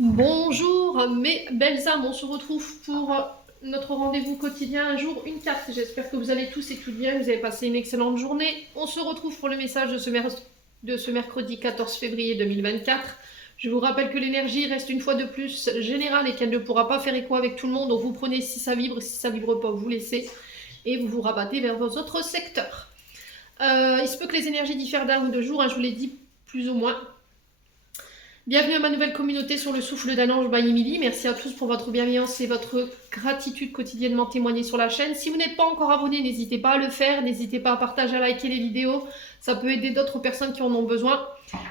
Bonjour mes belles âmes, on se retrouve pour notre rendez-vous quotidien, un jour, une carte. J'espère que vous allez tous et toutes bien, que vous avez passé une excellente journée. On se retrouve pour le message de ce mercredi 14 février 2024. Je vous rappelle que l'énergie reste une fois de plus générale et qu'elle ne pourra pas faire écho avec tout le monde. Donc vous prenez si ça vibre pas, vous laissez et vous vous rabattez vers vos autres secteurs. Il se peut que les énergies diffèrent d'un ou deux jours, je vous l'ai dit plus ou moins. Bienvenue à ma nouvelle communauté sur le souffle d'un ange by Emily. Merci à tous pour votre bienveillance et votre gratitude quotidiennement témoignée sur la chaîne. Si vous n'êtes pas encore abonné, n'hésitez pas à le faire. N'hésitez pas à partager, à liker les vidéos. Ça peut aider d'autres personnes qui en ont besoin.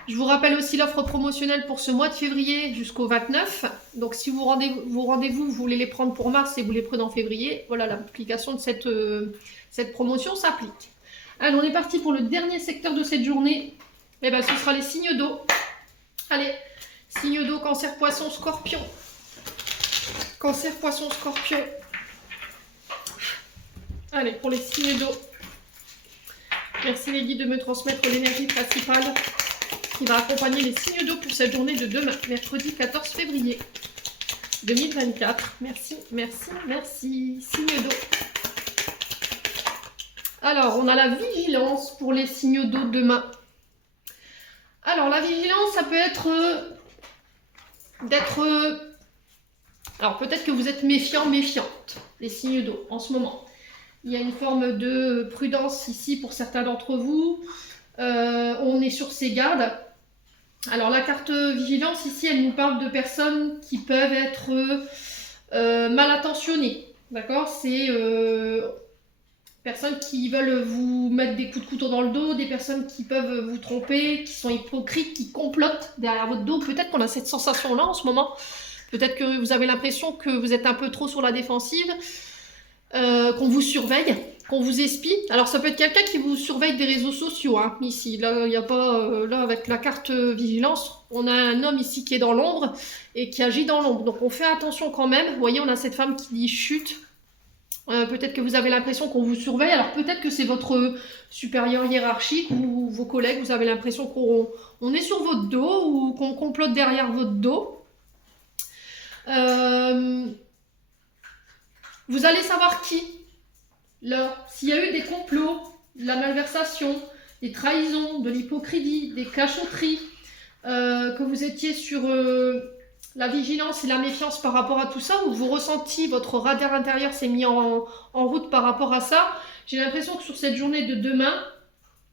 Je vous rappelle aussi l'offre promotionnelle pour ce mois de février jusqu'au 29. Donc si vous vous voulez les prendre pour mars et vous les prenez en février, voilà, l'application de cette promotion s'applique. Alors on est parti pour le dernier secteur de cette journée. Et ben, ce sera les signes d'eau. Allez, signe d'eau, cancer, poisson, scorpion. Cancer, poisson, scorpion. Allez, pour les signes d'eau. Merci les guides de me transmettre l'énergie principale qui va accompagner les signes d'eau pour cette journée de demain, mercredi 14 février 2024. Merci, merci, merci. Signe d'eau. Alors, on a la vigilance pour les signes d'eau demain. Alors, la vigilance, ça peut être alors, peut-être que vous êtes méfiant, méfiante, les signes d'eau, en ce moment. Il y a une forme de prudence ici pour certains d'entre vous. On est sur ses gardes. Alors, la carte vigilance, ici, elle nous parle de personnes qui peuvent être mal intentionnées. D'accord? C'est personnes qui veulent vous mettre des coups de couteau dans le dos, des personnes qui peuvent vous tromper, qui sont hypocrites, qui complotent derrière votre dos. Peut-être qu'on a cette sensation-là en ce moment. Peut-être que vous avez l'impression que vous êtes un peu trop sur la défensive, qu'on vous surveille, qu'on vous espie. Alors ça peut être quelqu'un qui vous surveille des réseaux sociaux, hein, ici. Là, il n'y a pas, là, avec la carte vigilance, on a un homme ici qui est dans l'ombre et qui agit dans l'ombre. Donc on fait attention quand même. Vous voyez, on a cette femme qui dit chut. Peut-être que vous avez l'impression qu'on vous surveille, alors peut-être que c'est votre supérieur hiérarchique ou vos collègues, vous avez l'impression qu'on est sur votre dos ou qu'on complote derrière votre dos. Vous allez savoir qui, là, s'il y a eu des complots, de la malversation, des trahisons, de l'hypocrisie, des cachotteries, que vous étiez sur la vigilance et la méfiance par rapport à tout ça, ou vous ressenti, votre radar intérieur s'est mis en route par rapport à ça. J'ai l'impression que sur cette journée de demain,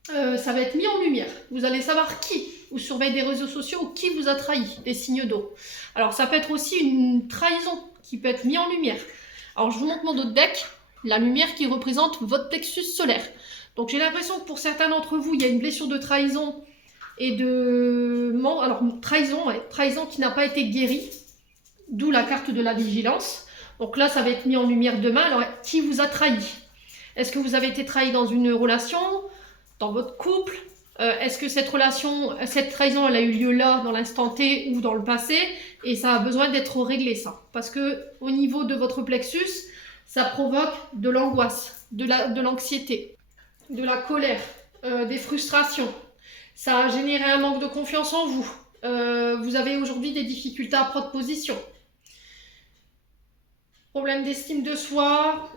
ça va être mis en lumière. Vous allez savoir qui vous surveille des réseaux sociaux ou qui vous a trahi, des signes d'eau. Alors ça peut être aussi une trahison qui peut être mise en lumière. Alors je vous montre mon autre deck, la lumière qui représente votre plexus solaire. Donc j'ai l'impression que pour certains d'entre vous, il y a une blessure de trahison et de... Alors, trahison, ouais, trahison qui n'a pas été guérie, d'où la carte de la vigilance. Donc là, ça va être mis en lumière demain. Alors, qui vous a trahi? Est-ce que vous avez été trahi dans une relation, dans votre couple? Est-ce que cette trahison, elle a eu lieu là, dans l'instant T ou dans le passé? Et ça a besoin d'être réglé, ça. Parce que au niveau de votre plexus, ça provoque de l'angoisse, de l'anxiété, de la colère, des frustrations. Ça a généré un manque de confiance en vous. Vous avez aujourd'hui des difficultés à prendre position. Problème d'estime de soi,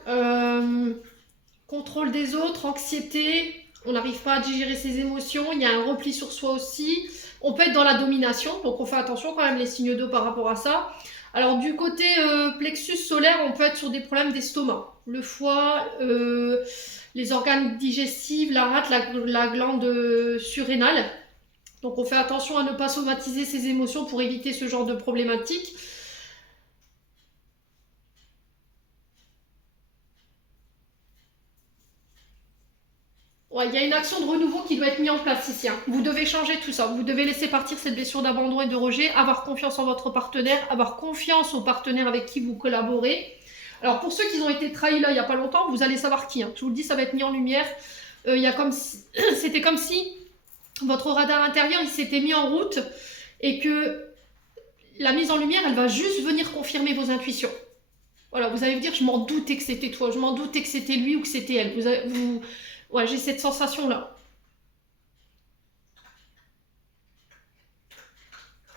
contrôle des autres, anxiété. On n'arrive pas à digérer ses émotions. Il y a un repli sur soi aussi. On peut être dans la domination, donc on fait attention quand même les signes d'eau par rapport à ça. Alors du côté plexus solaire, on peut être sur des problèmes d'estomac. Le foie, les organes digestifs, la rate, la glande surrénale. Donc on fait attention à ne pas somatiser ses émotions pour éviter ce genre de problématique. Ouais, il y a une action de renouveau qui doit être mise en place ici. Hein. Vous devez changer tout ça. Vous devez laisser partir cette blessure d'abandon et de rejet, avoir confiance en votre partenaire, avoir confiance au partenaire avec qui vous collaborez. Alors pour ceux qui ont été trahis là il n'y a pas longtemps, vous allez savoir qui. Hein. Je vous le dis, ça va être mis en lumière. C'était comme si votre radar intérieur il s'était mis en route et que la mise en lumière, elle va juste venir confirmer vos intuitions. Voilà, vous allez me dire, je m'en doutais que c'était toi, je m'en doutais que c'était lui ou que c'était elle. Ouais, j'ai cette sensation-là.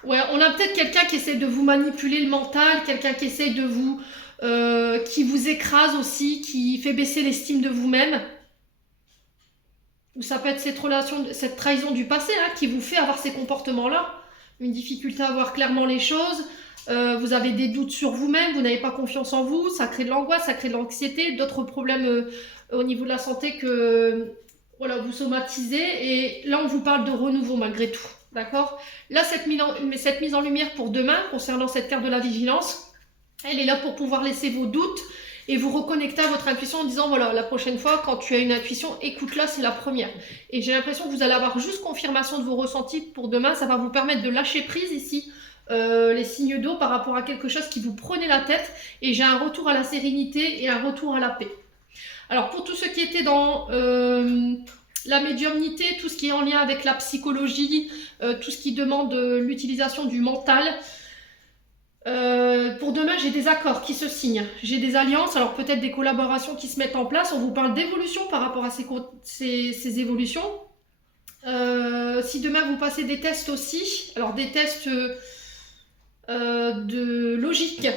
Ouais, on a peut-être quelqu'un qui essaie de vous manipuler le mental, quelqu'un qui essaie de vous... qui vous écrase aussi, qui fait baisser l'estime de vous-même. Ou ça peut être cette relation, cette trahison du passé qui vous fait avoir ces comportements-là. Une difficulté à voir clairement les choses. Vous avez des doutes sur vous-même, vous n'avez pas confiance en vous, ça crée de l'angoisse, ça crée de l'anxiété, d'autres problèmes au niveau de la santé que voilà, vous somatisez. Et là, on vous parle de renouveau malgré tout. D'accord? Là, cette mise en lumière pour demain, concernant cette carte de la vigilance, elle est là pour pouvoir laisser vos doutes et vous reconnecter à votre intuition en disant voilà, la prochaine fois, quand tu as une intuition, écoute-la, c'est la première. Et j'ai l'impression que vous allez avoir juste confirmation de vos ressentis pour demain. Ça va vous permettre de lâcher prise ici, les signes d'eau par rapport à quelque chose qui vous prenait la tête. Et j'ai un retour à la sérénité et un retour à la paix. Alors, pour tous ceux qui étaient dans la médiumnité, tout ce qui est en lien avec la psychologie, tout ce qui demande l'utilisation du mental, pour demain, j'ai des accords qui se signent, j'ai des alliances, alors peut-être des collaborations qui se mettent en place. On vous parle d'évolution par rapport à ces évolutions. Si demain vous passez des tests aussi, alors des tests de logique.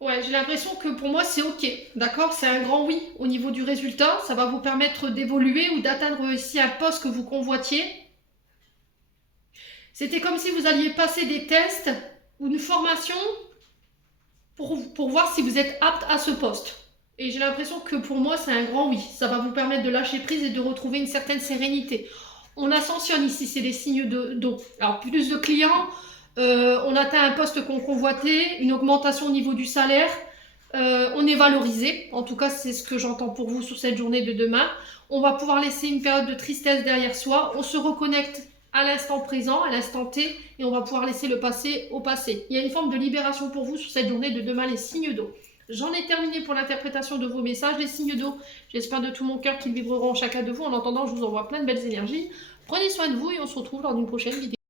Ouais, j'ai l'impression que pour moi c'est ok, d'accord? C'est un grand oui au niveau du résultat. Ça va vous permettre d'évoluer ou d'atteindre ici un poste que vous convoitiez. C'était comme si vous alliez passer des tests ou une formation pour voir si vous êtes apte à ce poste. Et j'ai l'impression que pour moi, c'est un grand oui. Ça va vous permettre de lâcher prise et de retrouver une certaine sérénité. On ascensionne ici, c'est des signes d'eau. Alors, plus de clients, on atteint un poste qu'on convoitait, une augmentation au niveau du salaire, on est valorisé. En tout cas, c'est ce que j'entends pour vous sur cette journée de demain. On va pouvoir laisser une période de tristesse derrière soi. On se reconnecte à l'instant présent, à l'instant T, et on va pouvoir laisser le passé au passé. Il y a une forme de libération pour vous sur cette journée de demain, les signes d'eau. J'en ai terminé pour l'interprétation de vos messages, les signes d'eau. J'espère de tout mon cœur qu'ils vibreront en chacun de vous. En attendant, je vous envoie plein de belles énergies. Prenez soin de vous et on se retrouve lors d'une prochaine vidéo.